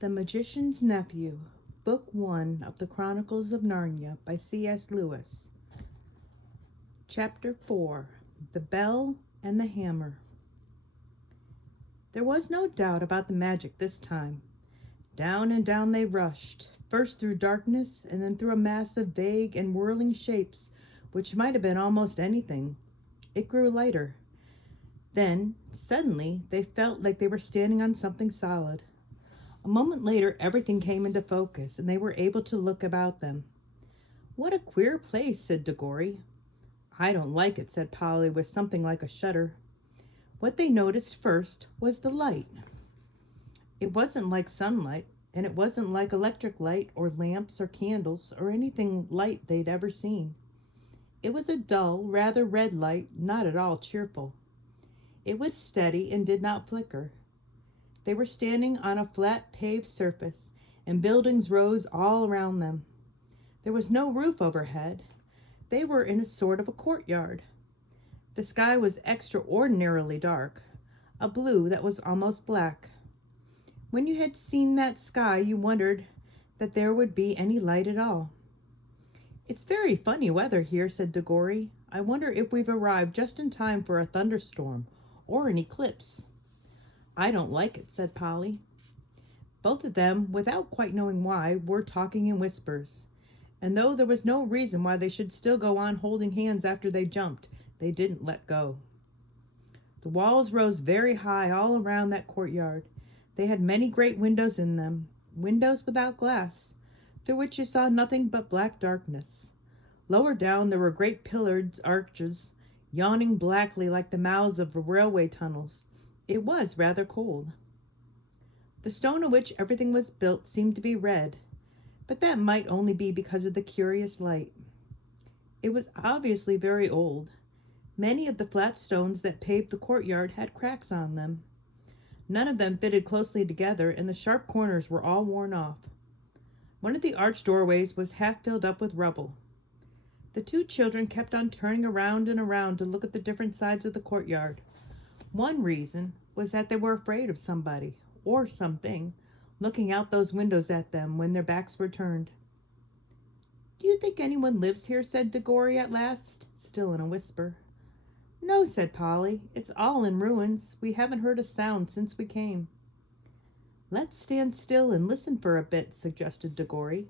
The Magician's Nephew, Book 1 of the Chronicles of Narnia by C.S. Lewis. Chapter 4, The Bell and the Hammer. There was no doubt about the magic this time. Down and down they rushed, first through darkness and then through a mass of vague and whirling shapes which might have been almost anything. It grew lighter. Then, suddenly, they felt like they were standing on something solid. A moment later, everything came into focus, and they were able to look about them. "What a queer place," said Degori. "I don't like it," said Polly, with something like a shudder. What they noticed first was the light. It wasn't like sunlight, and it wasn't like electric light or lamps or candles or anything light they'd ever seen. It was a dull, rather red light, not at all cheerful. It was steady and did not flicker. They were standing on a flat paved surface, and buildings rose all around them. There was no roof overhead. They were in a sort of a courtyard. The sky was extraordinarily dark, a blue that was almost black. When you had seen that sky, you wondered that there would be any light at all. "It's very funny weather here," said Degori. "I wonder if we've arrived just in time for a thunderstorm or an eclipse." "I don't like it," said Polly. Both of them, without quite knowing why, were talking in whispers, and though there was no reason why they should still go on holding hands after they jumped, they didn't let go. The walls rose very high all around that courtyard. They had many great windows in them, windows without glass, through which you saw nothing but black darkness. Lower down there were great pillared arches, yawning blackly like the mouths of railway tunnels. It was rather cold. The stone of which everything was built seemed to be red, but that might only be because of the curious light. It was obviously very old. Many of the flat stones that paved the courtyard had cracks on them. None of them fitted closely together, and the sharp corners were all worn off. One of the arched doorways was half filled up with rubble. The two children kept on turning around and around to look at the different sides of the courtyard. One reason was that they were afraid of somebody, or something, looking out those windows at them when their backs were turned. "Do you think anyone lives here?" said Degori at last, still in a whisper. "No," said Polly. "It's all in ruins. We haven't heard a sound since we came." "Let's stand still and listen for a bit," suggested Degori.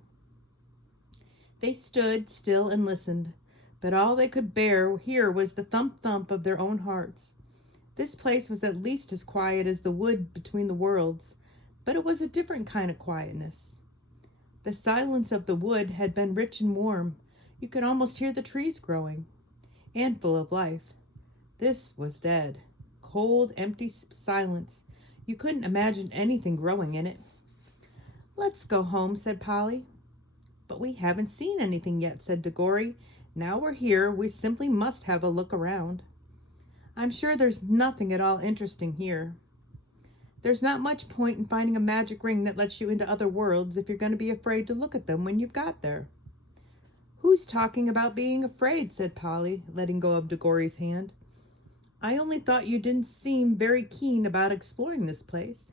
They stood still and listened, but all they could bear hear was the thump-thump of their own hearts. This place was at least as quiet as the wood between the worlds, but it was a different kind of quietness. The silence of the wood had been rich and warm. You could almost hear the trees growing, and full of life. This was dead, cold, empty silence. You couldn't imagine anything growing in it. "Let's go home," said Polly. "But we haven't seen anything yet," said Degori. "Now we're here, we simply must have a look around. I'm sure there's nothing at all interesting here. There's not much point in finding a magic ring that lets you into other worlds if you're going to be afraid to look at them when you've got there." "Who's talking about being afraid?" said Polly, letting go of Degori's hand. "I only thought you didn't seem very keen about exploring this place."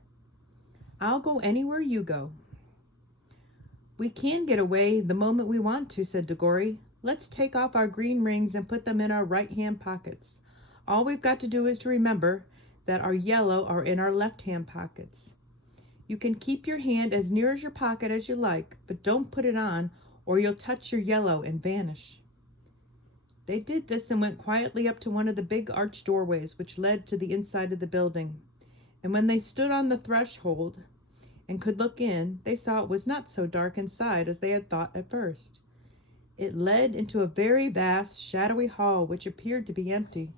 "I'll go anywhere you go." "We can get away the moment we want to," said Degori. "Let's take off our green rings and put them in our right-hand pockets. All we've got to do is to remember that our yellow are in our left-hand pockets. You can keep your hand as near as your pocket as you like, but don't put it on, or you'll touch your yellow and vanish." They did this and went quietly up to one of the big arched doorways which led to the inside of the building. And when they stood on the threshold and could look in, they saw it was not so dark inside as they had thought at first. It led into a very vast, shadowy hall which appeared to be empty.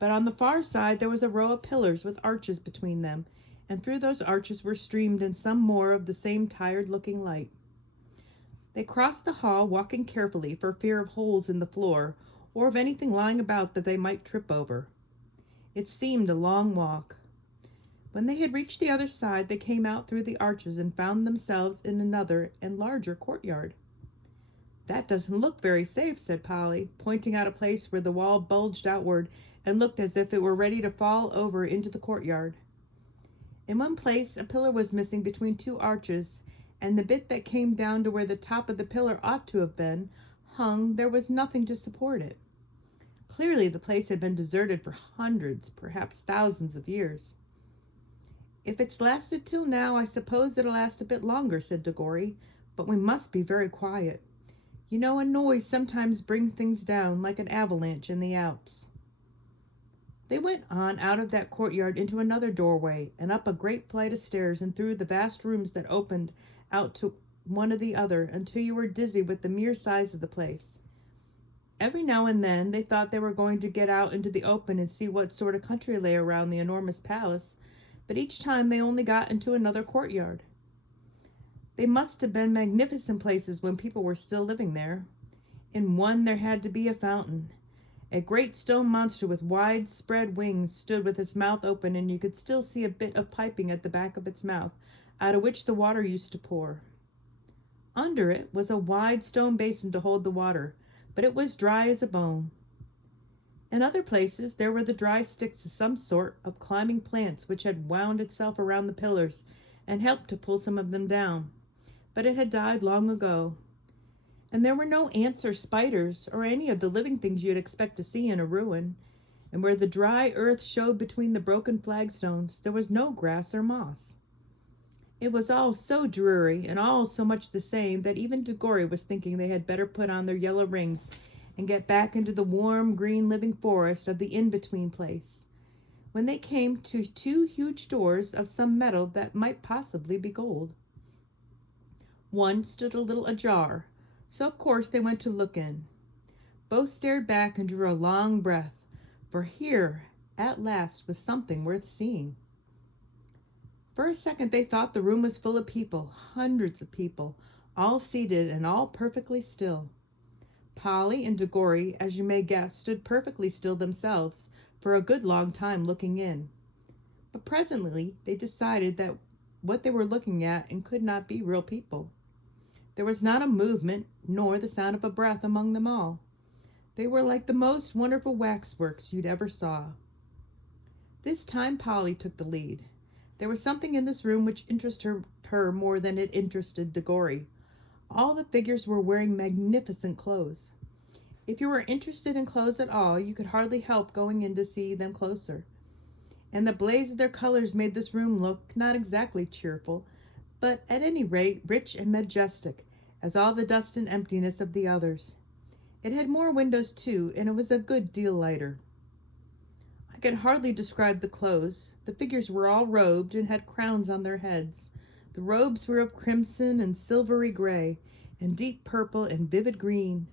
But on the far side there was a row of pillars with arches between them, and through those arches were streamed in some more of the same tired-looking light. They crossed the hall, walking carefully for fear of holes in the floor or of anything lying about that they might trip over. It seemed a long walk. When they had reached the other side, they came out through the arches and found themselves in another and larger courtyard. "That doesn't look very safe," said Polly, pointing out a place where the wall bulged outward and looked as if it were ready to fall over into the courtyard. In one place, a pillar was missing between two arches, and the bit that came down to where the top of the pillar ought to have been hung, there was nothing to support it. Clearly, the place had been deserted for hundreds, perhaps thousands of years. "If it's lasted till now, I suppose it'll last a bit longer," said Degori, "but we must be very quiet. You know, a noise sometimes brings things down, like an avalanche in the Alps." They went on out of that courtyard into another doorway, and up a great flight of stairs, and through the vast rooms that opened out to one or the other, until you were dizzy with the mere size of the place. Every now and then they thought they were going to get out into the open and see what sort of country lay around the enormous palace, but each time they only got into another courtyard. They must have been magnificent places when people were still living there. In one there had to be a fountain. A great stone monster with wide-spread wings stood with its mouth open, and you could still see a bit of piping at the back of its mouth, out of which the water used to pour. Under it was a wide stone basin to hold the water, but it was dry as a bone. In other places there were the dry sticks of some sort of climbing plants which had wound itself around the pillars and helped to pull some of them down, but it had died long ago. And there were no ants or spiders or any of the living things you'd expect to see in a ruin, and where the dry earth showed between the broken flagstones there was no grass or moss. It was all so dreary and all so much the same that even Degori was thinking they had better put on their yellow rings and get back into the warm green living forest of the in-between place, when they came to two huge doors of some metal that might possibly be gold. One stood a little ajar, so of course they went to look in. Both stared back and drew a long breath, for here, at last, was something worth seeing. For a second they thought the room was full of people, hundreds of people, all seated and all perfectly still. Polly and Degori, as you may guess, stood perfectly still themselves for a good long time looking in. But presently they decided that what they were looking at and could not be real people. There was not a movement, nor the sound of a breath among them all. They were like the most wonderful waxworks you'd ever saw. This time Polly took the lead. There was something in this room which interested her more than it interested Degori. All the figures were wearing magnificent clothes. If you were interested in clothes at all, you could hardly help going in to see them closer. And the blaze of their colors made this room look not exactly cheerful, but at any rate rich and majestic, as all the dust and emptiness of the others. It had more windows too, and it was a good deal lighter. I can hardly describe the clothes. The figures were all robed and had crowns on their heads. The robes were of crimson and silvery gray, and deep purple and vivid green.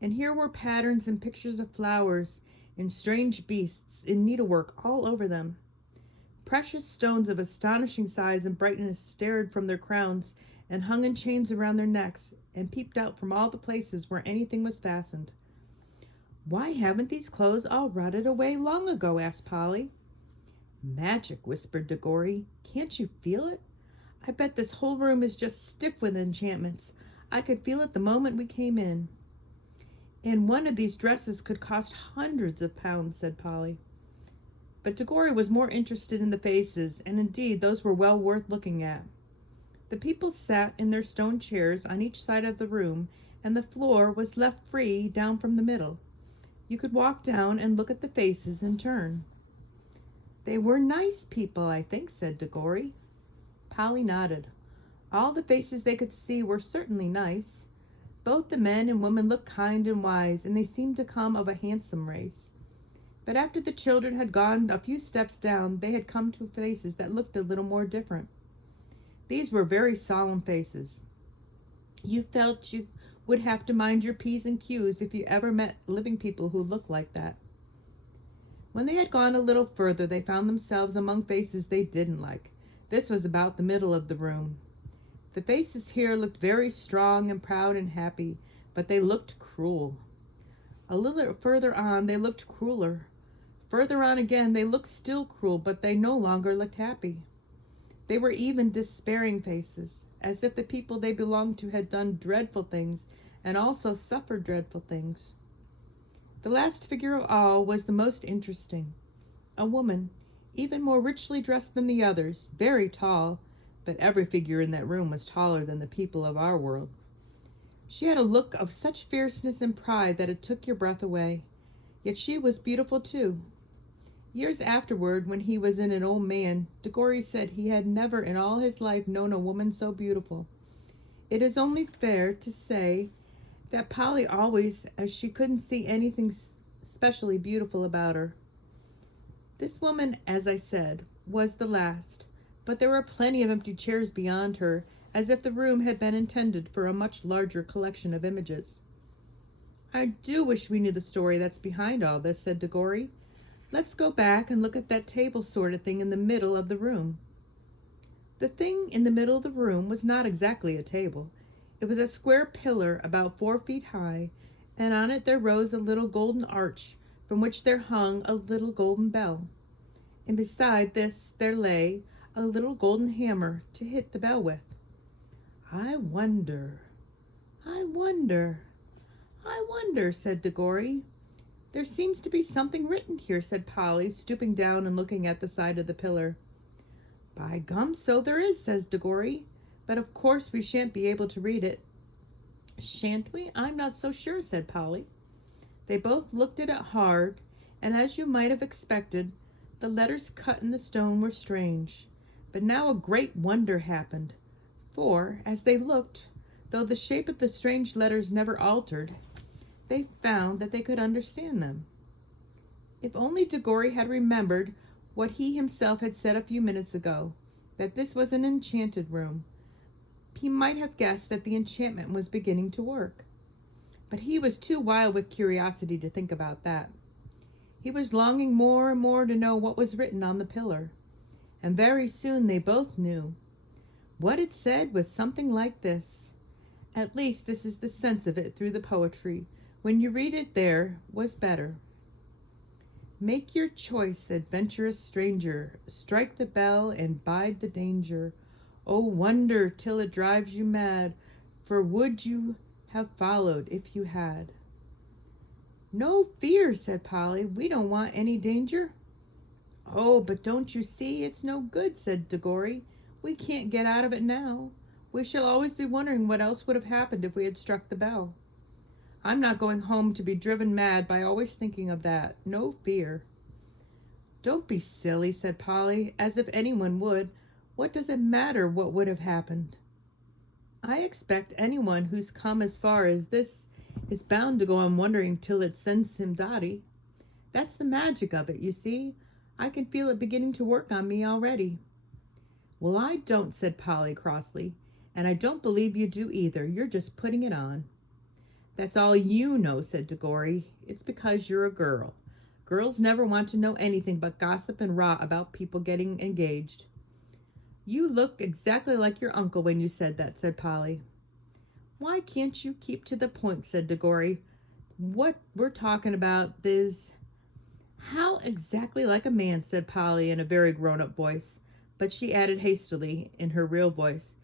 And here were patterns and pictures of flowers and strange beasts in needlework all over them. Precious stones of astonishing size and brightness stared from their crowns and hung in chains around their necks and peeped out from all the places where anything was fastened. "Why haven't these clothes all rotted away long ago?" asked Polly. "Magic," whispered Degori. "Can't you feel it? I bet this whole room is just stiff with enchantments. I could feel it the moment we came in." "And one of these dresses could cost hundreds of pounds," said Polly. But Degori was more interested in the faces, and indeed those were well worth looking at. The people sat in their stone chairs on each side of the room, and the floor was left free down from the middle. You could walk down and look at the faces in turn. "They were nice people, I think," said Degori. Polly nodded. All the faces they could see were certainly nice. Both the men and women looked kind and wise, and they seemed to come of a handsome race. But after the children had gone a few steps down, they had come to faces that looked a little more different. These were very solemn faces. You felt you would have to mind your P's and Q's if you ever met living people who looked like that. When they had gone a little further, they found themselves among faces they didn't like. This was about the middle of the room. The faces here looked very strong and proud and happy, but they looked cruel. A little further on, they looked crueler. Further on again, they looked still cruel, but they no longer looked happy. They were even despairing faces, as if the people they belonged to had done dreadful things and also suffered dreadful things. The last figure of all was the most interesting. A woman, even more richly dressed than the others, very tall, but every figure in that room was taller than the people of our world. She had a look of such fierceness and pride that it took your breath away. Yet she was beautiful too. Years afterward, when he was an old man, Degori said he had never in all his life known a woman so beautiful. It is only fair to say that Polly always, as she couldn't see anything specially beautiful about her. This woman, as I said, was the last, but there were plenty of empty chairs beyond her, as if the room had been intended for a much larger collection of images. I do wish we knew the story that's behind all this, said Degori. Let's go back and look at that table sort of thing in the middle of the room. The thing in the middle of the room was not exactly a table. It was a square pillar about 4 feet high, and on it there rose a little golden arch, from which there hung a little golden bell. And beside this there lay a little golden hammer to hit the bell with. I wonder, I wonder, said Degori. There seems to be something written here, said Polly, stooping down and looking at the side of the pillar. By gum, so there is, says Degori, but of course we shan't be able to read it. Shan't we? I'm not so sure, said Polly. They both looked at it hard, and as you might have expected, the letters cut in the stone were strange. But now a great wonder happened, for, as they looked, though the shape of the strange letters never altered, they found that they could understand them. If only Degori had remembered what he himself had said a few minutes ago, that this was an enchanted room, he might have guessed that the enchantment was beginning to work. But he was too wild with curiosity to think about that. He was longing more and more to know what was written on the pillar, and very soon they both knew. What it said was something like this. At least this is the sense of it through the poetry. When you read it there was better. Make your choice, adventurous stranger. Strike the bell and bide the danger. Oh, wonder till it drives you mad, for would you have followed if you had? No fear, said Polly. We don't want any danger. Oh, but don't you see it's no good, said Degori. We can't get out of it now. We shall always be wondering what else would have happened if we had struck the bell. I'm not going home to be driven mad by always thinking of that. No fear. Don't be silly, said Polly, as if anyone would. What does it matter what would have happened? I expect anyone who's come as far as this is bound to go on wondering till it sends him dotty. That's the magic of it, you see. I can feel it beginning to work on me already. Well, I don't, said Polly crossly, and I don't believe you do either. You're just putting it on. That's all you know, said Degori. It's because you're a girl. Girls never want to know anything but gossip and rot about people getting engaged. You look exactly like your uncle when you said that, said Polly. Why can't you keep to the point, said Degori. What we're talking about is... How exactly like a man, said Polly in a very grown-up voice, but she added hastily in her real voice,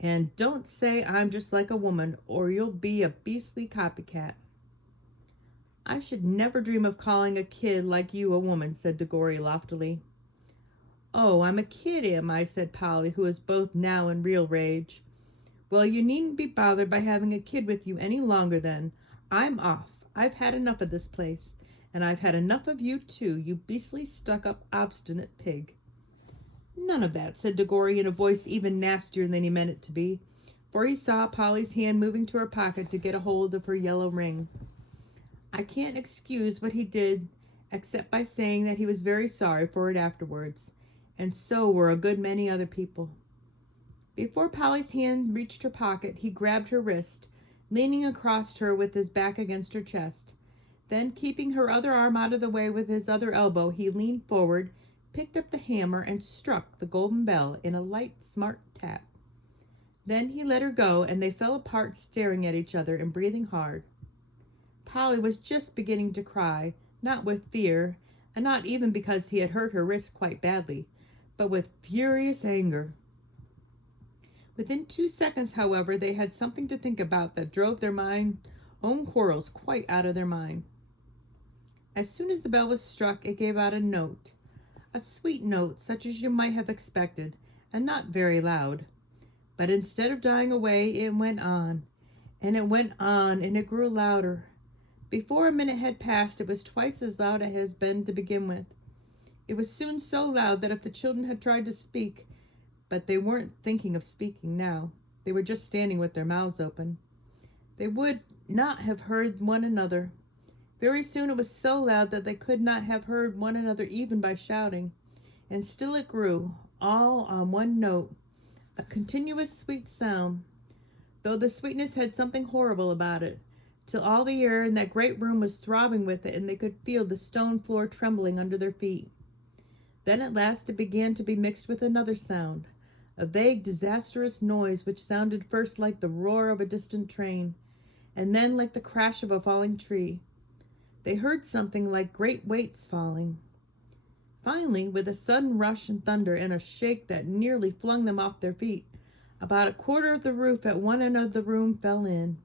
and don't say I'm just like a woman, or you'll be a beastly copycat. I should never dream of calling a kid like you a woman, said Degori loftily. Oh, I'm a kid, am I, said Polly, who was both now in real rage. Well, you needn't be bothered by having a kid with you any longer then. I'm off. I've had enough of this place, and I've had enough of you too, you beastly stuck-up obstinate pig. None of that, said Degori in a voice even nastier than he meant it to be, for he saw Polly's hand moving to her pocket to get a hold of her yellow ring. I can't excuse what he did except by saying that he was very sorry for it afterwards, and so were a good many other people. Before Polly's hand reached her pocket, he grabbed her wrist, leaning across her with his back against her chest. Then, keeping her other arm out of the way with his other elbow, he leaned forward, picked up the hammer, and struck the golden bell in a light, smart tap. Then he let her go, and they fell apart, staring at each other and breathing hard. Polly was just beginning to cry, not with fear, and not even because he had hurt her wrist quite badly, but with furious anger. Within 2 seconds, however, they had something to think about that drove their own quarrels quite out of their mind. As soon as the bell was struck, it gave out a note, a sweet note such as you might have expected, and not very loud. But instead of dying away, it went on, and it went on, and it grew louder. Before a minute had passed, it was twice as loud as it had been to begin with. It was soon so loud that if the children had tried to speak, but they weren't thinking of speaking now, they were just standing with their mouths open, they would not have heard one another. Very soon it was so loud that they could not have heard one another even by shouting. And still it grew, all on one note, a continuous sweet sound, though the sweetness had something horrible about it, till all the air in that great room was throbbing with it, and they could feel the stone floor trembling under their feet. Then at last it began to be mixed with another sound, a vague, disastrous noise which sounded first like the roar of a distant train, and then like the crash of a falling tree. They heard something like great weights falling. Finally, with a sudden rush and thunder and a shake that nearly flung them off their feet, about a quarter of the roof at one end of the room fell in.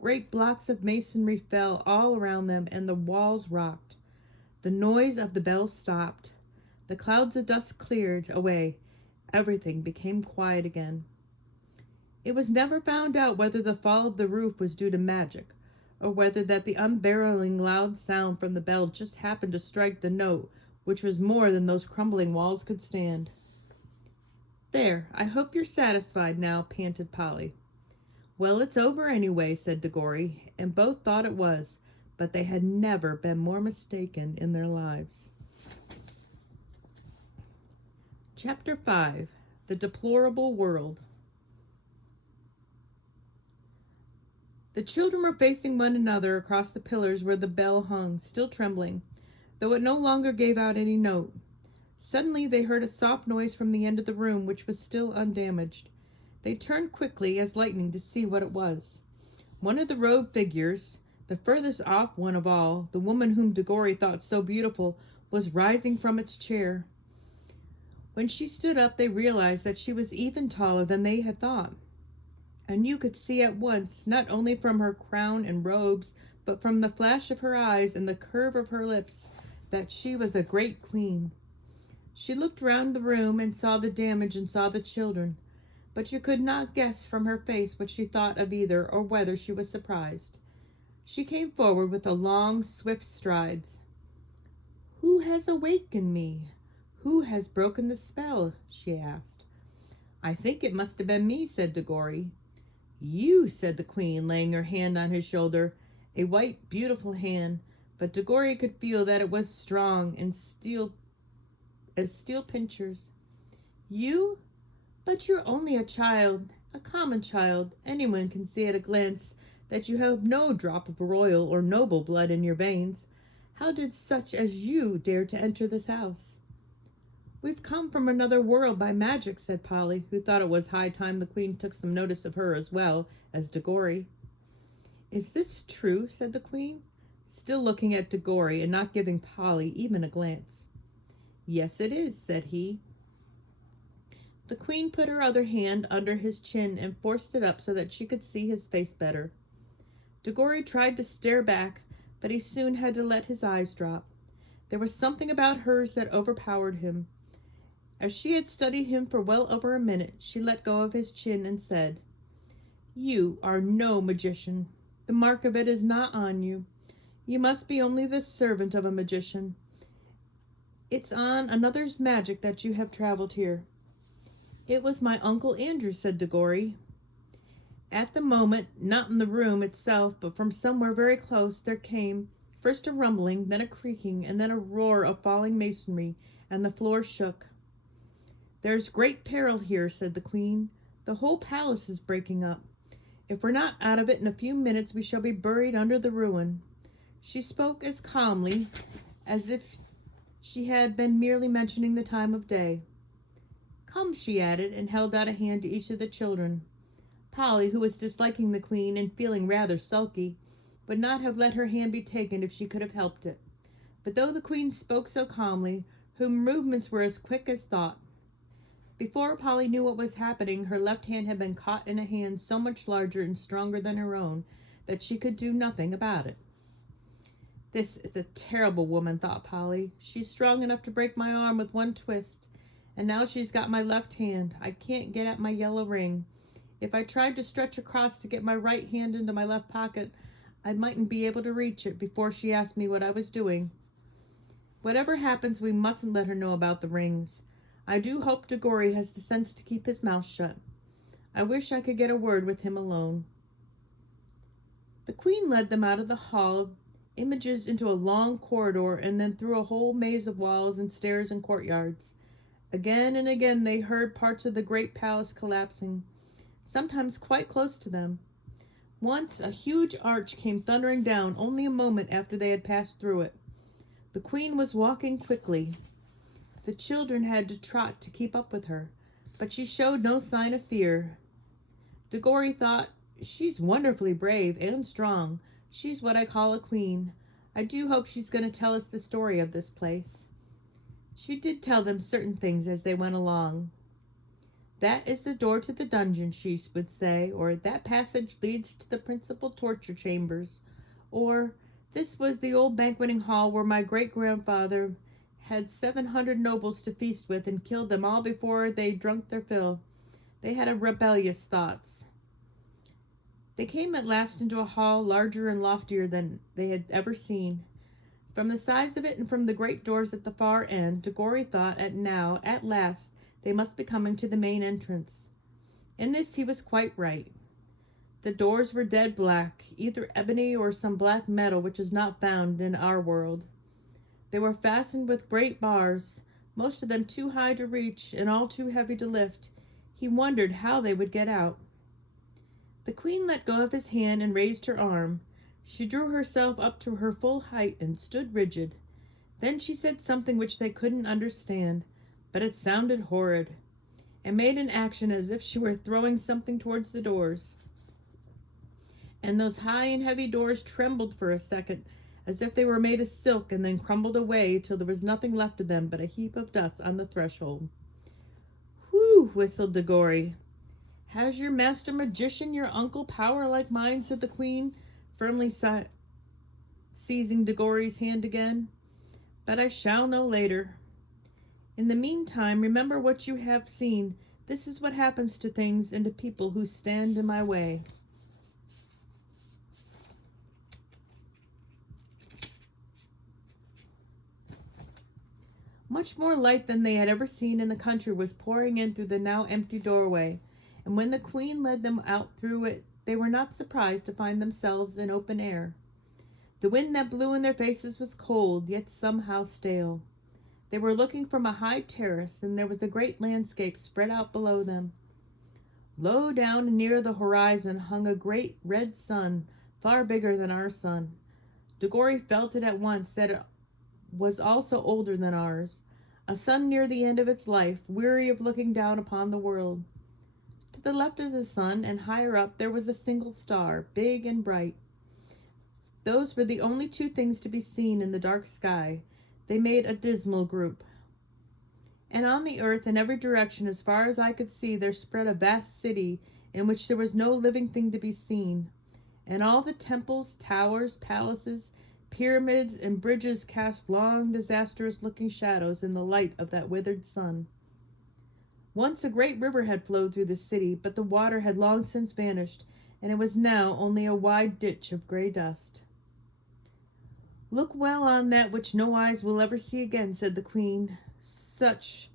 Great blocks of masonry fell all around them, and the walls rocked. The noise of the bells stopped. The clouds of dust cleared away. Everything became quiet again. It was never found out whether the fall of the roof was due to magic, or whether that the unbearably loud sound from the bell just happened to strike the note, which was more than those crumbling walls could stand. "There, I hope you're satisfied now," panted Polly. "Well, it's over anyway," said Diggory, and both thought it was, but they had never been more mistaken in their lives. Chapter 5. The Deplorable World. The children were facing one another across the pillars where the bell hung, still trembling, though it no longer gave out any note. Suddenly they heard a soft noise from the end of the room, which was still undamaged. They turned quickly as lightning to see what it was. One of the robed figures, the furthest off one of all, the woman whom Diggory thought so beautiful, was rising from its chair. When she stood up, they realized that she was even taller than they had thought. And you could see at once, not only from her crown and robes, but from the flash of her eyes and the curve of her lips, that she was a great queen. She looked round the room and saw the damage and saw the children, but you could not guess from her face what she thought of either, or whether she was surprised. She came forward with a long, swift strides. "Who has awakened me? Who has broken the spell?" she asked. "I think it must have been me," said Diggory. "You," said the queen, laying her hand on his shoulder, a white, beautiful hand, but Diggory could feel that it was strong and as steel pincers. "You? But you're only a child, a common child. Anyone can see at a glance that you have no drop of royal or noble blood in your veins. How did such as you dare to enter this house?" "We've come from another world by magic," said Polly, who thought it was high time the queen took some notice of her as well as Diggory. "Is this true?" said the queen, still looking at Diggory and not giving Polly even a glance. "Yes, it is," said he. The queen put her other hand under his chin and forced it up so that she could see his face better. Diggory tried to stare back, but he soon had to let his eyes drop. There was something about hers that overpowered him. As she had studied him for well over a minute, she let go of his chin and said, "You are no magician. The mark of it is not on you. You must be only the servant of a magician. It's on another's magic that you have traveled here." "It was my Uncle Andrew," said Diggory. At the moment, not in the room itself, but from somewhere very close, there came first a rumbling, then a creaking, and then a roar of falling masonry, and the floor shook. "There's great peril here," said the queen. "The whole palace is breaking up. If we're not out of it in a few minutes, we shall be buried under the ruin." She spoke as calmly as if she had been merely mentioning the time of day. "Come," she added, and held out a hand to each of the children. Polly, who was disliking the queen and feeling rather sulky, would not have let her hand be taken if she could have helped it. But though the queen spoke so calmly, her movements were as quick as thought. Before Polly knew what was happening, her left hand had been caught in a hand so much larger and stronger than her own that she could do nothing about it. This is a terrible woman, thought Polly. She's strong enough to break my arm with one twist, and now she's got my left hand. I can't get at my yellow ring. If I tried to stretch across to get my right hand into my left pocket, I mightn't be able to reach it before she asked me what I was doing. Whatever happens, we mustn't let her know about the rings. I do hope Degori has the sense to keep his mouth shut. I wish I could get a word with him alone. The Queen led them out of the hall of images into a long corridor and then through a whole maze of walls and stairs and courtyards. Again and again they heard parts of the great palace collapsing, sometimes quite close to them. Once a huge arch came thundering down only a moment after they had passed through it. The Queen was walking quickly. The children had to trot to keep up with her, but she showed no sign of fear. Degori thought, "She's wonderfully brave and strong. She's what I call a queen. I do hope she's going to tell us the story of this place." She did tell them certain things as they went along. "That is the door to the dungeon," she would say, or "that passage leads to the principal torture chambers," or "this was the old banqueting hall where my great-grandfather had 700 nobles to feast with and killed them all before they drunk their fill. They had rebellious thoughts." They came at last into a hall larger and loftier than they had ever seen. From the size of it and from the great doors at the far end, Degori thought at last, they must be coming to the main entrance. In this he was quite right. The doors were dead black, either ebony or some black metal which is not found in our world. They were fastened with great bars, most of them too high to reach and all too heavy to lift. He wondered how they would get out. The Queen let go of his hand and raised her arm. She drew herself up to her full height and stood rigid. Then she said something which they couldn't understand, but it sounded horrid, and made an action as if she were throwing something towards the doors. And those high and heavy doors trembled for a second, as if they were made of silk, and then crumbled away till there was nothing left of them but a heap of dust on the threshold. "Whew!" whistled Degori. "Has your master magician, your uncle, power like mine?" said the Queen, firmly seizing Degori's hand again. "But I shall know later. In the meantime, remember what you have seen. This is what happens to things and to people who stand in my way." Much more light than they had ever seen in the country was pouring in through the now empty doorway, and when the Queen led them out through it, they were not surprised to find themselves in open air. The wind that blew in their faces was cold, yet somehow stale. They were looking from a high terrace, and there was a great landscape spread out below them. Low down and near the horizon hung a great red sun, far bigger than our sun. Degori felt it at once that it was also older than ours, a sun near the end of its life, weary of looking down upon the world. To the left of the sun and higher up there was a single star, big and bright. Those were the only two things to be seen in the dark sky. They made a dismal group. And on the earth in every direction, as far as I could see, there spread a vast city in which there was no living thing to be seen. And all the temples, towers, palaces, pyramids, and bridges cast long, disastrous-looking shadows in the light of that withered sun. Once a great river had flowed through the city, but the water had long since vanished, and it was now only a wide ditch of gray dust. "Look well on that which no eyes will ever see again," said the Queen. "Such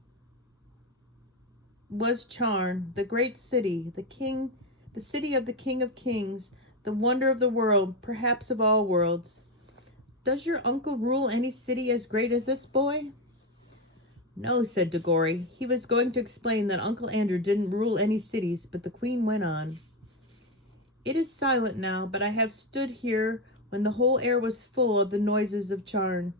was Charn, the great city, the city of the King of Kings, the wonder of the world, perhaps of all worlds. Does your uncle rule any city as great as this, boy?" "No," said Degori. He was going to explain that Uncle Andrew didn't rule any cities, but the Queen went on. "It is silent now, but I have stood here when the whole air was full of the noises of Charn,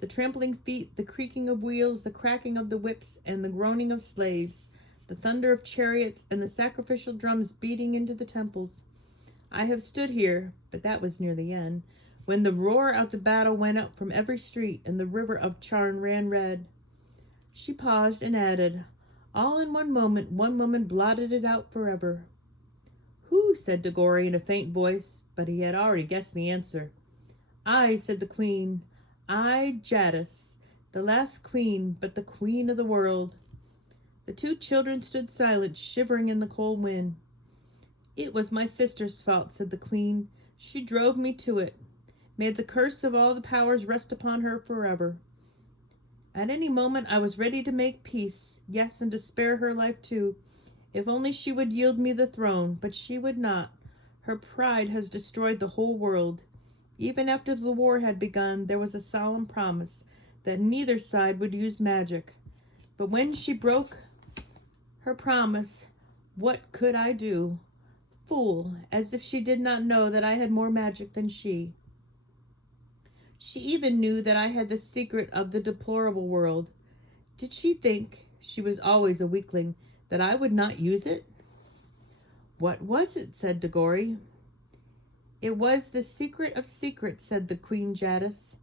the trampling feet, the creaking of wheels, the cracking of the whips, and the groaning of slaves, the thunder of chariots, and the sacrificial drums beating into the temples. I have stood here, but that was near the end, when the roar of the battle went up from every street, and the river of Charn ran red." She paused and added, "All in one moment blotted it out forever." "Who?" said Degori in a faint voice, but he had already guessed the answer. I, said the queen, I, Jadis, the last queen, but the queen of the world. The two children stood silent, shivering in the cold wind. It was my sister's fault, said the queen. She drove me to it. May the curse of all the powers rest upon her forever. At any moment I was ready to make peace, yes, and to spare her life too, if only she would yield me the throne, but she would not. Her pride has destroyed the whole world. Even after the war had begun, there was a solemn promise that neither side would use magic. But when she broke her promise, what could I do? Fool, as if she did not know that I had more magic than she. She even knew that I had the secret of the deplorable world. Did she think, she was always a weakling, that I would not use it? What was it? Said Dagori. It was the secret of secrets, said the Queen Jadis.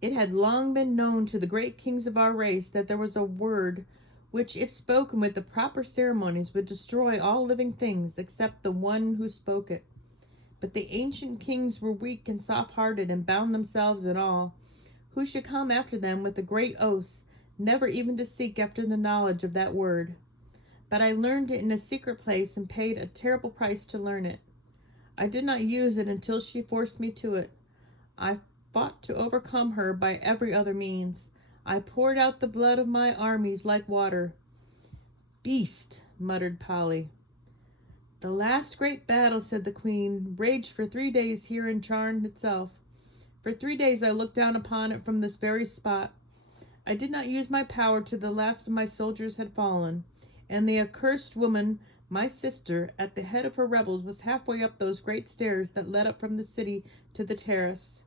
It had long been known to the great kings of our race that there was a word which, if spoken with the proper ceremonies, would destroy all living things except the one who spoke it. But the ancient kings were weak and soft-hearted and bound themselves in all, who should come after them with the great oaths, never even to seek after the knowledge of that word. But I learned it in a secret place and paid a terrible price to learn it. I did not use it until she forced me to it. I fought to overcome her by every other means. I poured out the blood of my armies like water. Beast, muttered Polly. The last great battle, said the queen, raged for 3 days here in Charn itself. For 3 days I looked down upon it from this very spot. I did not use my power till the last of my soldiers had fallen, and the accursed woman, my sister, at the head of her rebels, was halfway up those great stairs that led up from the city to the terrace.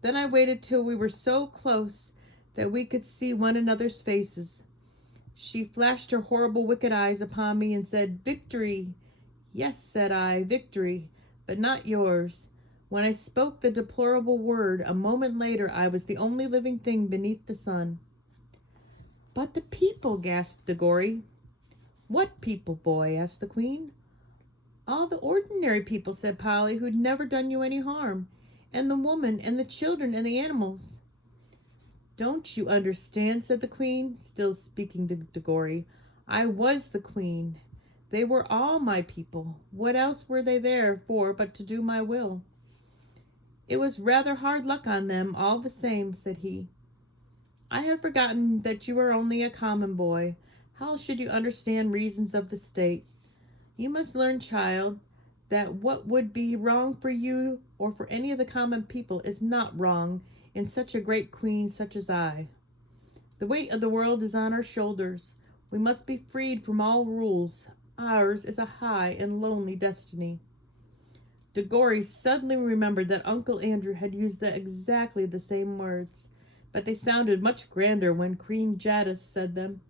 Then I waited till we were so close that we could see one another's faces. She flashed her horrible wicked eyes upon me and said, Victory! Yes, said I, victory, but not yours. When I spoke the deplorable word, a moment later I was the only living thing beneath the sun. But the people, gasped Dagori. What people, boy? Asked the queen. All the ordinary people, said Polly, who'd never done you any harm, and the woman and the children and the animals. Don't you understand, said the queen, still speaking to Dagori. I was the queen. They were all my people. What else were they there for but to do my will? It was rather hard luck on them, all the same, said he. I have forgotten that you are only a common boy. How should you understand reasons of the state? You must learn, child, that what would be wrong for you or for any of the common people is not wrong in such a great queen such as I. The weight of the world is on our shoulders. We must be freed from all rules. Ours is a high and lonely destiny. Dagori suddenly remembered that Uncle Andrew had used exactly the same words, but they sounded much grander when Queen Jadis said them.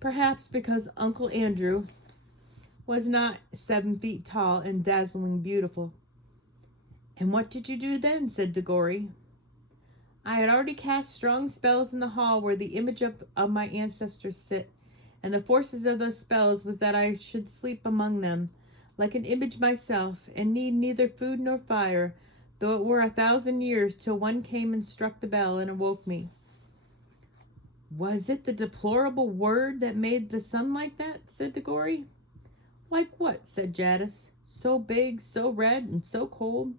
Perhaps because Uncle Andrew was not 7 feet tall and dazzling beautiful. And what did you do then? Said Dagori. I had already cast strong spells in the hall where the image of my ancestors sit, and the forces of those spells was that I should sleep among them, like an image myself, and need neither food nor fire, though it were 1,000 years till one came and struck the bell and awoke me. Was it the deplorable word that made the sun like that? Said Dagori. Like what? Said Jadis. So big, so red, and so cold.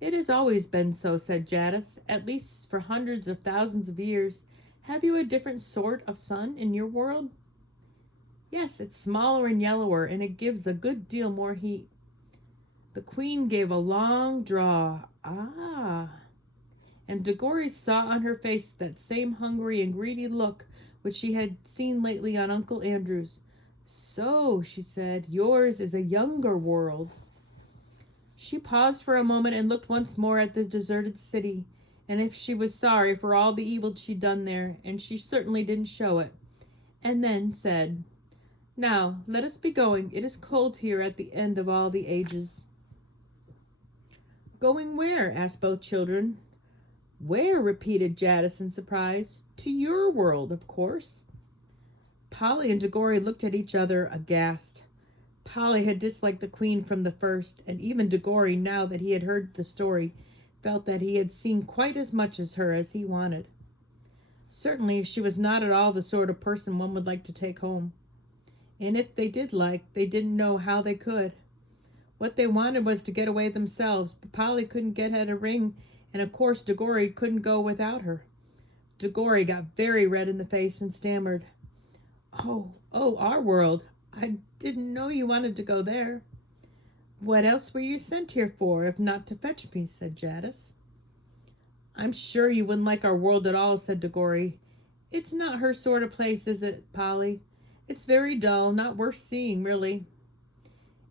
It has always been so, said Jadis, at least for hundreds of thousands of years. Have you a different sort of sun in your world? Yes, it's smaller and yellower, and it gives a good deal more heat. The queen gave a long draw. Ah! And Dagori saw on her face that same hungry and greedy look which she had seen lately on Uncle Andrew's. So, she said, yours is a younger world. She paused for a moment and looked once more at the deserted city, and if she was sorry for all the evil she'd done there, and she certainly didn't show it, and then said, Now, let us be going. It is cold here at the end of all the ages. Going where? Asked both children. Where? Repeated Jadis in surprise. To your world, of course. Polly and Dagori looked at each other aghast. Polly had disliked the queen from the first, and even Dagori, now that he had heard the story, felt that he had seen quite as much as her as he wanted. Certainly she was not at all the sort of person one would like to take home. And if they did like, they didn't know how they could. What they wanted was to get away themselves, but Polly couldn't get at a ring, and of course DeGory couldn't go without her. DeGory got very red in the face and stammered, Oh, our world. I didn't know you wanted to go there. What else were you sent here for, if not to fetch me? Said Jadis. I'm sure you wouldn't like our world at all, said DeGory. It's not her sort of place, is it, Polly? It's very dull, not worth seeing, really.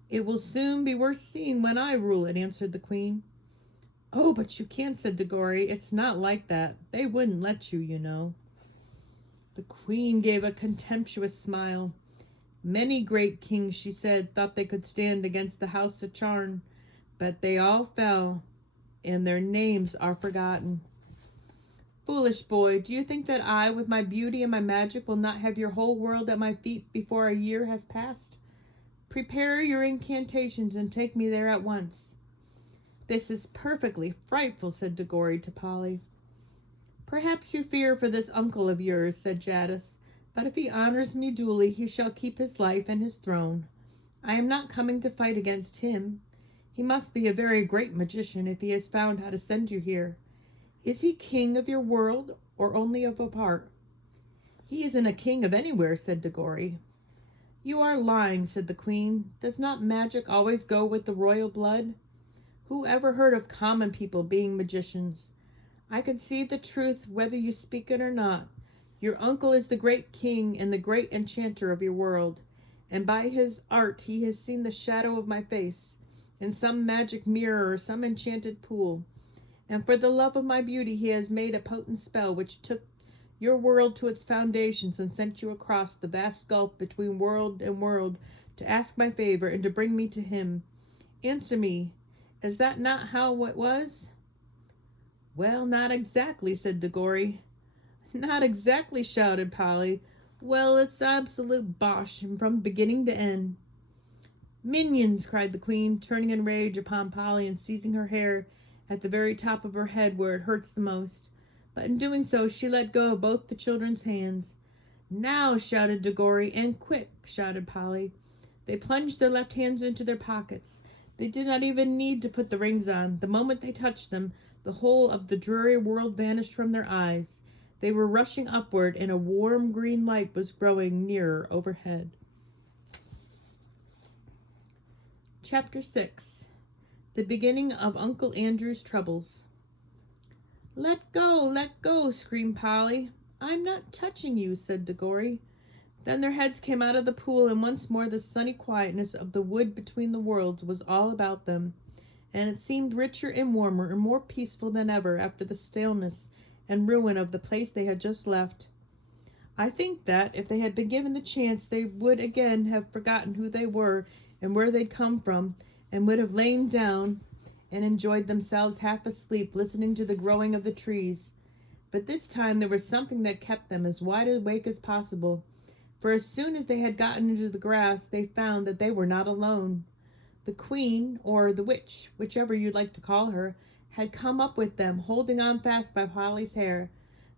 It will soon be worth seeing when I rule it, answered the Queen. Oh, but you can't, said DeGory. It's not like that. They wouldn't let you, you know. The Queen gave a contemptuous smile. Many great kings, she said, thought they could stand against the House of Charn, but they all fell, and their names are forgotten. Foolish boy, do you think that I, with my beauty and my magic, will not have your whole world at my feet before a year has passed? Prepare your incantations and take me there at once. This is perfectly frightful, said DeGory to Polly. Perhaps you fear for this uncle of yours, said Jadis, but if he honors me duly, he shall keep his life and his throne. I am not coming to fight against him. He must be a very great magician if he has found how to send you here. Is he king of your world, or only of a part? He isn't a king of anywhere, said DeGory. You are lying, said the Queen. Does not magic always go with the royal blood? Who ever heard of common people being magicians? I can see the truth whether you speak it or not. Your uncle is the great king and the great enchanter of your world, and by his art he has seen the shadow of my face in some magic mirror or some enchanted pool, and for the love of my beauty he has made a potent spell which took your world to its foundations and sent you across the vast gulf between world and world to ask my favor and to bring me to him. Answer me, is that not how it was? Well, not exactly, said DeGory. Not exactly, shouted Polly. Well, it's absolute bosh, and from beginning to end. Minions, cried the Queen, turning in rage upon Polly and seizing her hair at the very top of her head where it hurts the most. But in doing so, she let go of both the children's hands. Now, shouted DeGory, and quick, shouted Polly. They plunged their left hands into their pockets. They did not even need to put the rings on. The moment they touched them, the whole of the dreary world vanished from their eyes. They were rushing upward, and a warm green light was growing nearer overhead. Chapter 6. The Beginning of Uncle Andrew's Troubles. Let go, screamed Polly. I'm not touching you, said DeGory. Then their heads came out of the pool, and once more the sunny quietness of the wood between the worlds was all about them, and it seemed richer and warmer and more peaceful than ever after the staleness and ruin of the place they had just left. I think that, if they had been given the chance, they would again have forgotten who they were and where they'd come from, and would have lain down and enjoyed themselves half asleep, listening to the growing of the trees. But this time there was something that kept them as wide awake as possible, for as soon as they had gotten into the grass, they found that they were not alone. The Queen, or the witch, whichever you'd like to call her, had come up with them, holding on fast by Polly's hair.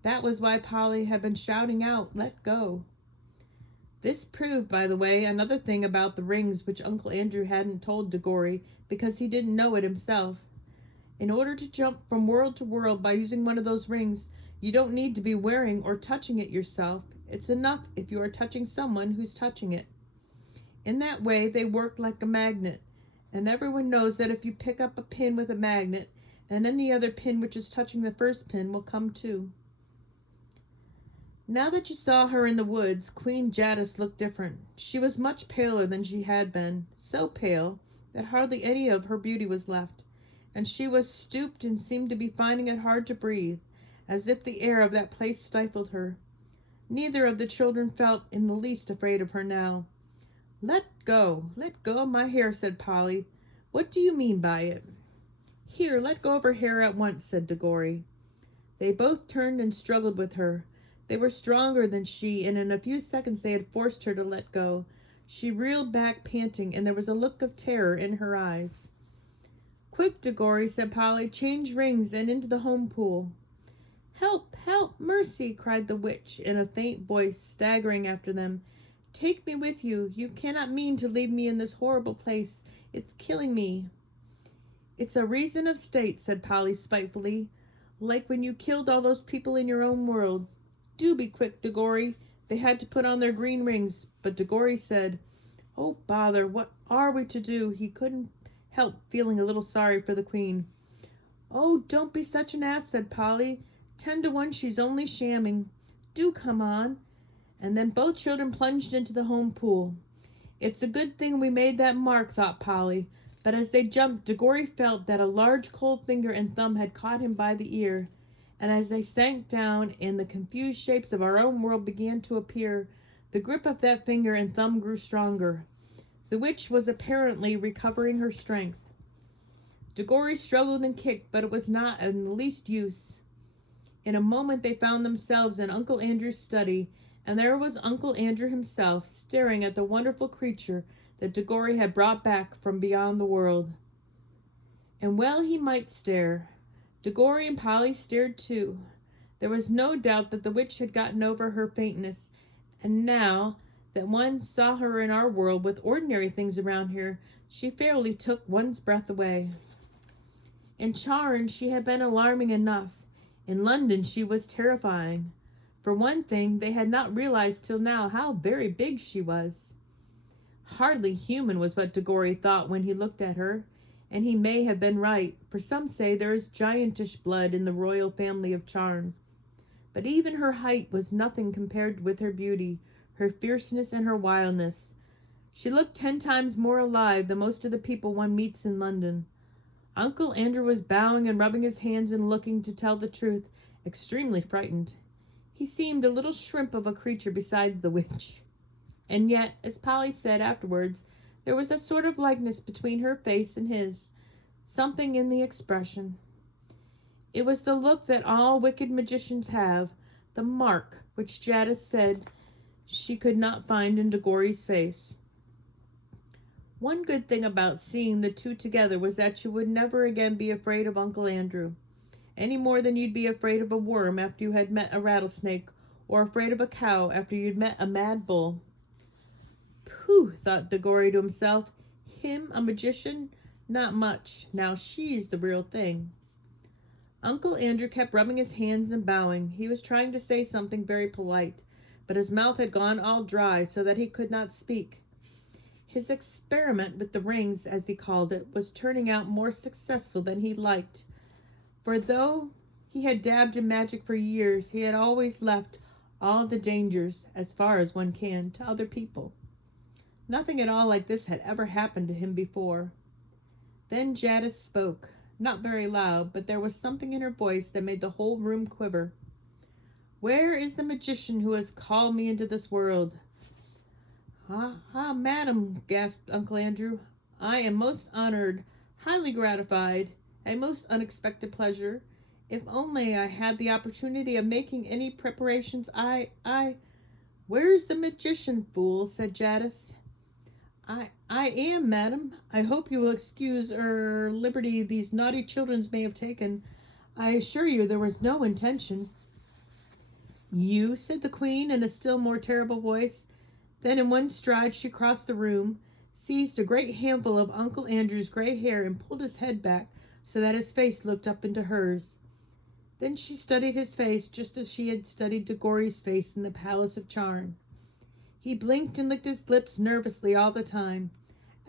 That was why Polly had been shouting out, "Let go." This proved, by the way, another thing about the rings which Uncle Andrew hadn't told DeGory, because he didn't know it himself. In order to jump from world to world by using one of those rings, you don't need to be wearing or touching it yourself. It's enough if you are touching someone who's touching it. In that way, they work like a magnet, and everyone knows that if you pick up a pin with a magnet, and any other pin which is touching the first pin will come too. Now that you saw her in the woods, Queen Jadis looked different. She was much paler than she had been, so pale that hardly any of her beauty was left, and she was stooped and seemed to be finding it hard to breathe, as if the air of that place stifled her. Neither of the children felt in the least afraid of her now. Let go of my hair," said Polly. "What do you mean by it?" "Here, let go of her hair at once," said DeGory. They both turned and struggled with her. They were stronger than she, and in a few seconds they had forced her to let go. She reeled back panting, and there was a look of terror in her eyes. Quick, Degori, said Polly, change rings and into the home pool. Help, help, mercy, cried the witch in a faint voice, staggering after them. Take me with you. You cannot mean to leave me in this horrible place. It's killing me. It's a reason of state, said Polly spitefully, like when you killed all those people in your own world. Do be quick, Degori. They had to put on their green rings, but Degori said, Oh, bother, what are we to do? He couldn't help feeling a little sorry for the queen. Oh, don't be such an ass, said Polly. 10 to 1 she's only shamming. Do come on. And then both children plunged into the home pool. It's a good thing we made that mark, thought Polly. But as they jumped, Degori felt that a large cold finger and thumb had caught him by the ear. And as they sank down and the confused shapes of our own world began to appear, the grip of that finger and thumb grew stronger. The witch was apparently recovering her strength. Degori struggled and kicked, but it was not in the least use. In a moment they found themselves in Uncle Andrew's study, and there was Uncle Andrew himself, staring at the wonderful creature that Degori had brought back from beyond the world. And well he might stare. Degori and Polly stared too. There was no doubt that the witch had gotten over her faintness, and now that one saw her in our world with ordinary things around her, she fairly took one's breath away. In Charn she had been alarming enough. In London she was terrifying. For one thing, they had not realized till now how very big she was. Hardly human was what Degori thought when he looked at her, and he may have been right, for some say there is giantish blood in the royal family of Charn. But even her height was nothing compared with her beauty, her fierceness, and her wildness. She looked 10 times more alive than most of the people one meets in London. Uncle Andrew was bowing and rubbing his hands and looking, to tell the truth, extremely frightened. He seemed a little shrimp of a creature beside the witch. And yet, as Polly said afterwards, there was a sort of likeness between her face and his, something in the expression. It was the look that all wicked magicians have, the mark which Jadis said she could not find in Degori's face. One good thing about seeing the two together was that you would never again be afraid of Uncle Andrew, any more than you'd be afraid of a worm after you had met a rattlesnake, or afraid of a cow after you'd met a mad bull. Pooh, thought Degori to himself, him a magician? Not much. Now she's the real thing. Uncle Andrew kept rubbing his hands and bowing. He was trying to say something very polite, but his mouth had gone all dry so that he could not speak. His experiment with the rings, as he called it, was turning out more successful than he liked. For though he had dabbed in magic for years, he had always left all the dangers, as far as one can, to other people. Nothing at all like this had ever happened to him before. Then Jadis spoke, not very loud, but there was something in her voice that made the whole room quiver. Where is the magician who has called me into this world? Madam, gasped Uncle Andrew, I am most honored, highly gratified, a most unexpected pleasure. If only I had the opportunity of making any preparations, Where's the magician, fool? Said Jadis. I am, madam. I hope you will excuse, liberty these naughty children may have taken. I assure you there was no intention. You, said the queen in a still more terrible voice. Then in one stride she crossed the room, seized a great handful of Uncle Andrew's gray hair and pulled his head back so that his face looked up into hers. Then she studied his face just as she had studied Degori's face in the palace of Charn. He blinked and licked his lips nervously all the time.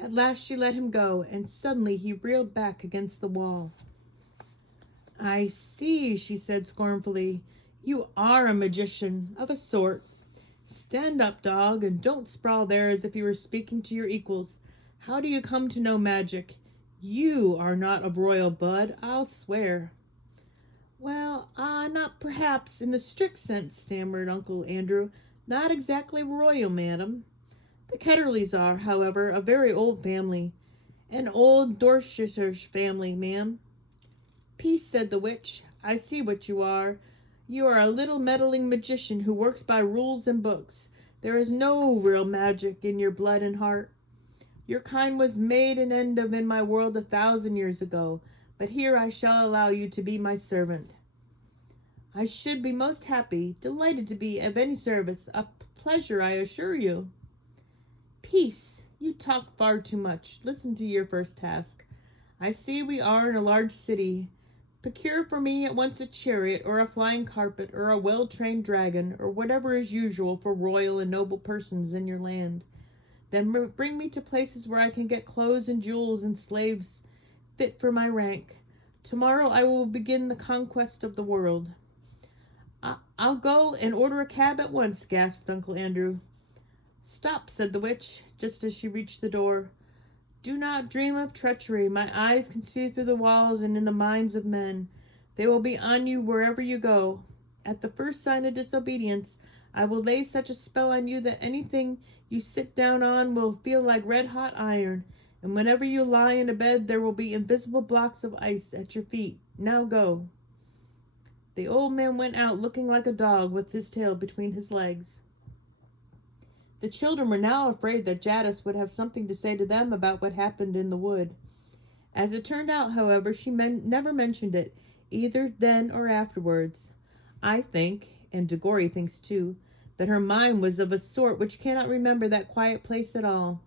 At last she let him go, and suddenly he reeled back against the wall. I see, she said scornfully. You are a magician, of a sort. Stand up, dog, and don't sprawl there as if you were speaking to your equals. How do you come to know magic? You are not of royal blood, I'll swear. Well, not perhaps in the strict sense, stammered Uncle Andrew. Not exactly royal, madam. The Ketterleys are, however, a very old family. An old Dorsetshire family, ma'am. Peace, said the witch. I see what you are. You are a little meddling magician who works by rules and books. There is no real magic in your blood and heart. Your kind was made an end of in my world 1,000 years ago, but here I shall allow you to be my servant. I should be most happy, delighted to be of any service, a pleasure, I assure you. Peace! You talk far too much. Listen to your first task. I see we are in a large city. Procure for me at once a chariot, or a flying carpet, or a well-trained dragon, or whatever is usual for royal and noble persons in your land. Then bring me to places where I can get clothes and jewels and slaves fit for my rank. Tomorrow I will begin the conquest of the world. I'll go and order a cab at once, gasped Uncle Andrew. Stop, said the witch, just as she reached the door. Do not dream of treachery. My eyes can see through the walls and in the minds of men. They will be on you wherever you go. At the first sign of disobedience, I will lay such a spell on you that anything you sit down on will feel like red-hot iron, and whenever you lie in a bed there will be invisible blocks of ice at your feet. Now go. The old man went out looking like a dog with his tail between his legs. The children were now afraid that Jadis would have something to say to them about what happened in the wood. As it turned out, however, she never mentioned it, either then or afterwards. I think, and Degori thinks too, that her mind was of a sort which cannot remember that quiet place at all,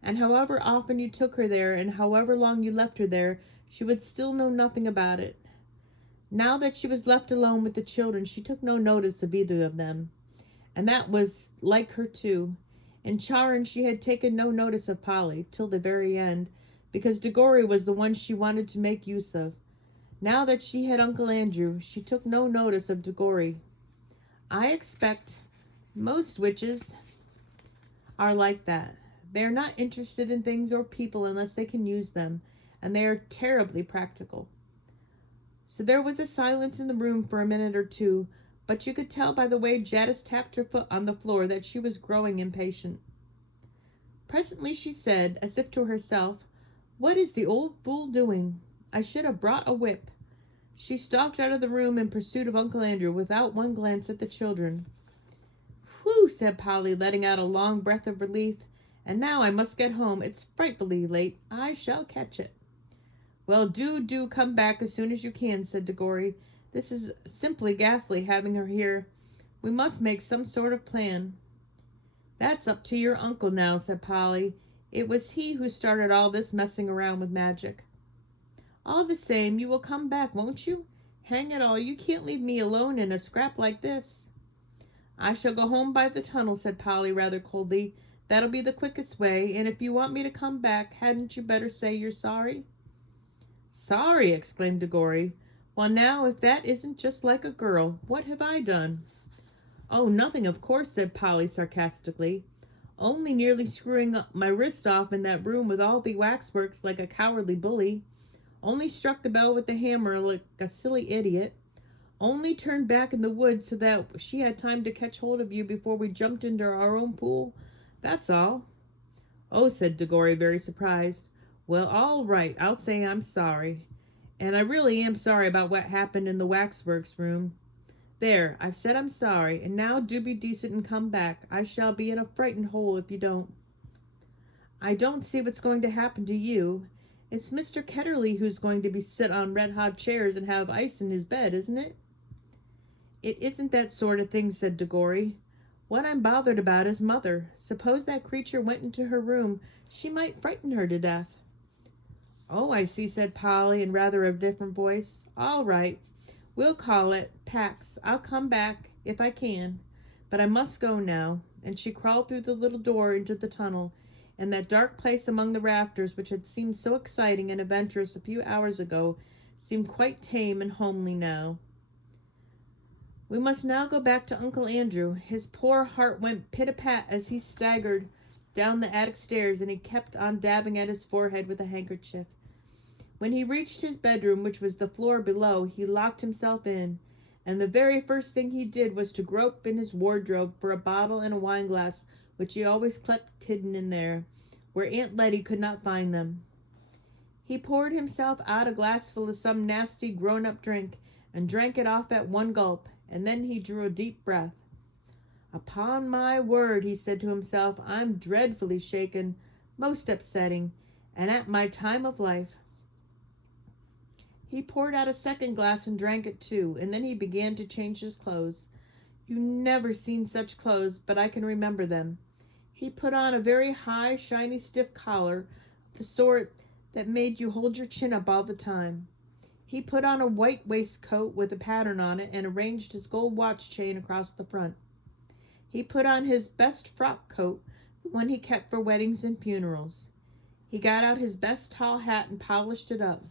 and however often you took her there, and however long you left her there, she would still know nothing about it. Now that she was left alone with the children, she took no notice of either of them, and that was like her too. In Charon she had taken no notice of Polly, till the very end, because Degori was the one she wanted to make use of. Now that she had Uncle Andrew, she took no notice of Degori. I expect most witches are like that. They are not interested in things or people unless they can use them, and they are terribly practical. So there was a silence in the room for a minute or two, but you could tell by the way Jadis tapped her foot on the floor that she was growing impatient. Presently she said, as if to herself, "What is the old fool doing? I should have brought a whip." She stalked out of the room in pursuit of Uncle Andrew without one glance at the children. "Whew," said Polly, letting out a long breath of relief. "And now I must get home. It's frightfully late. I shall catch it." "Well, do come back as soon as you can," said Degori. "This is simply ghastly having her here. We must make some sort of plan." "That's up to your uncle now," said Polly. "It was he who started all this messing around with magic." "All the same, you will come back, won't you? Hang it all, you can't leave me alone in a scrap like this." "I shall go home by the tunnel," said Polly rather coldly. "That'll be the quickest way, and if you want me to come back, hadn't you better say you're sorry?" "Sorry!" exclaimed Degori. "Well now, if that isn't just like a girl, what have I done?" "Oh, nothing, of course," said Polly sarcastically. "Only nearly screwing my wrist off in that room with all the waxworks like a cowardly bully. Only struck the bell with the hammer like a silly idiot. Only turned back in the wood so that she had time to catch hold of you before we jumped into our own pool. That's all." "Oh," said Degori, very surprised. "Well, all right, I'll say I'm sorry. And I really am sorry about what happened in the waxworks room. There, I've said I'm sorry, and now do be decent and come back. I shall be in a frightened hole if you don't." "I don't see what's going to happen to you. It's Mr. Ketterly who's going to be sit on red-hot chairs and have ice in his bed, isn't it?" "It isn't that sort of thing," said Degori. "What I'm bothered about is Mother. Suppose that creature went into her room, she might frighten her to death." "Oh, I see," said Polly in rather a different voice. "All right. We'll call it Pax. I'll come back if I can. But I must go now." And she crawled through the little door into the tunnel, and that dark place among the rafters, which had seemed so exciting and adventurous a few hours ago, seemed quite tame and homely now. We must now go back to Uncle Andrew. His poor heart went pit-a-pat as he staggered down the attic stairs, and he kept on dabbing at his forehead with a handkerchief. When he reached his bedroom, which was the floor below, he locked himself in, and the very first thing he did was to grope in his wardrobe for a bottle and a wine-glass, which he always kept hidden in there, where Aunt Letty could not find them. He poured himself out a glassful of some nasty grown-up drink, and drank it off at one gulp, and then he drew a deep breath. "Upon my word," he said to himself, "I'm dreadfully shaken. Most upsetting, and at my time of life." He poured out a second glass and drank it too, and then he began to change his clothes. You never seen such clothes, but I can remember them. He put on a very high, shiny, stiff collar, the sort that made you hold your chin up all the time. He put on a white waistcoat with a pattern on it and arranged his gold watch chain across the front. He put on his best frock coat, the one he kept for weddings and funerals. He got out his best tall hat and polished it up.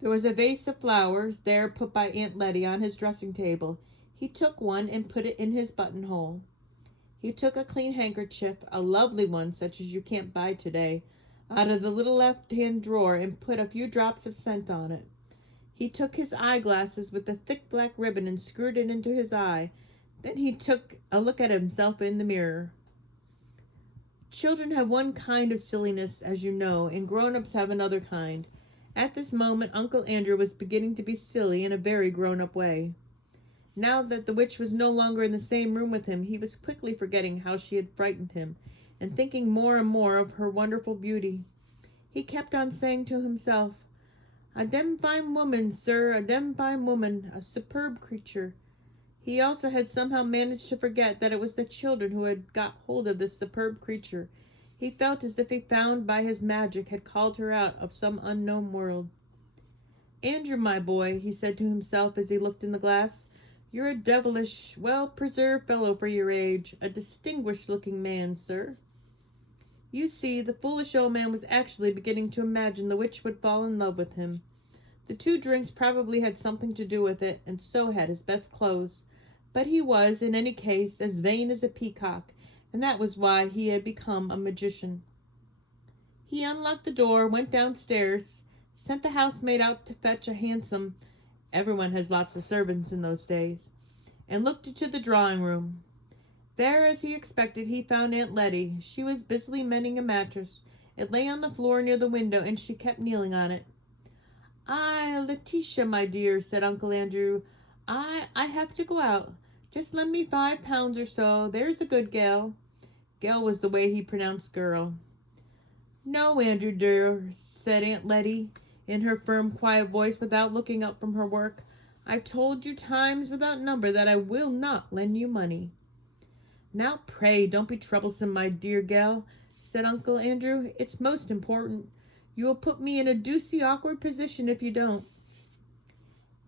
There was a vase of flowers there put by Aunt Letty on his dressing table. He took one and put it in his buttonhole. He took a clean handkerchief, a lovely one such as you can't buy today, out of the little left-hand drawer and put a few drops of scent on it. He took his eyeglasses with the thick black ribbon and screwed it into his eye. Then he took a look at himself in the mirror. Children have one kind of silliness, as you know, and grown-ups have another kind. At this moment, Uncle Andrew was beginning to be silly in a very grown-up way. Now that the witch was no longer in the same room with him, he was quickly forgetting how she had frightened him, and thinking more and more of her wonderful beauty. He kept on saying to himself, "A dem fine woman, sir, a dem fine woman, a superb creature." He also had somehow managed to forget that it was the children who had got hold of this superb creature. He felt as if he found by his magic had called her out of some unknown world. "Andrew, my boy," he said to himself as he looked in the glass, "you're a devilish, well-preserved fellow for your age, a distinguished-looking man, sir." You see, the foolish old man was actually beginning to imagine the witch would fall in love with him. The 2 drinks probably had something to do with it, and so had his best clothes. But he was, in any case, as vain as a peacock, and that was why he had become a magician. He unlocked the door, went downstairs, sent the housemaid out to fetch a hansom — everyone has lots of servants in those days — and looked into the drawing-room. There, as he expected, he found Aunt Letty. She was busily mending a mattress. It lay on the floor near the window, and she kept kneeling on it. Letitia, my dear," said Uncle Andrew, I have to go out. Just lend me £5 or so, there's a good gal." Gal was the way he pronounced girl. "No, Andrew dear," said Aunt Letty, in her firm, quiet voice, without looking up from her work. "I've told you times without number that I will not lend you money." "Now, pray, don't be troublesome, my dear gal," said Uncle Andrew. "It's most important. You will put me in a deucey awkward position if you don't."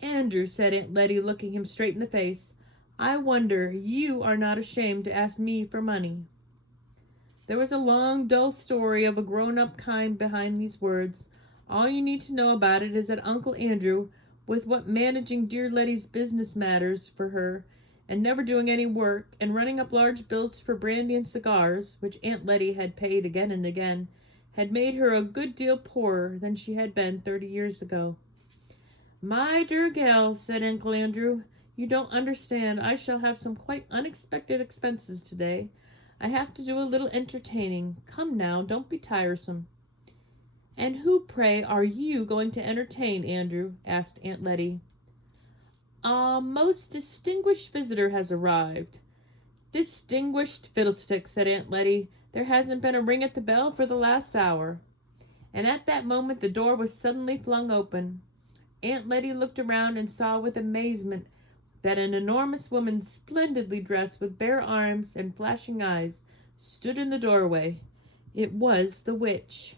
"Andrew," said Aunt Letty, looking him straight in the face, "I wonder you are not ashamed to ask me for money." There was a long, dull story of a grown-up kind behind these words. All you need to know about it is that Uncle Andrew, with what managing dear Letty's business matters for her, and never doing any work, and running up large bills for brandy and cigars, which Aunt Letty had paid again and again, had made her a good deal poorer than she had been 30 years ago. "My dear gal," said Uncle Andrew, "you don't understand. I shall have some quite unexpected expenses today. I have to do a little entertaining. Come now, don't be tiresome." "And who, pray, are you going to entertain, Andrew?" asked Aunt Letty. "A most distinguished visitor has arrived." "Distinguished fiddlestick," said Aunt Letty. "There hasn't been a ring at the bell for the last hour." And at that moment the door was suddenly flung open. Aunt Letty looked around and saw with amazement that an enormous woman, splendidly dressed, with bare arms and flashing eyes, stood in the doorway. It was the witch.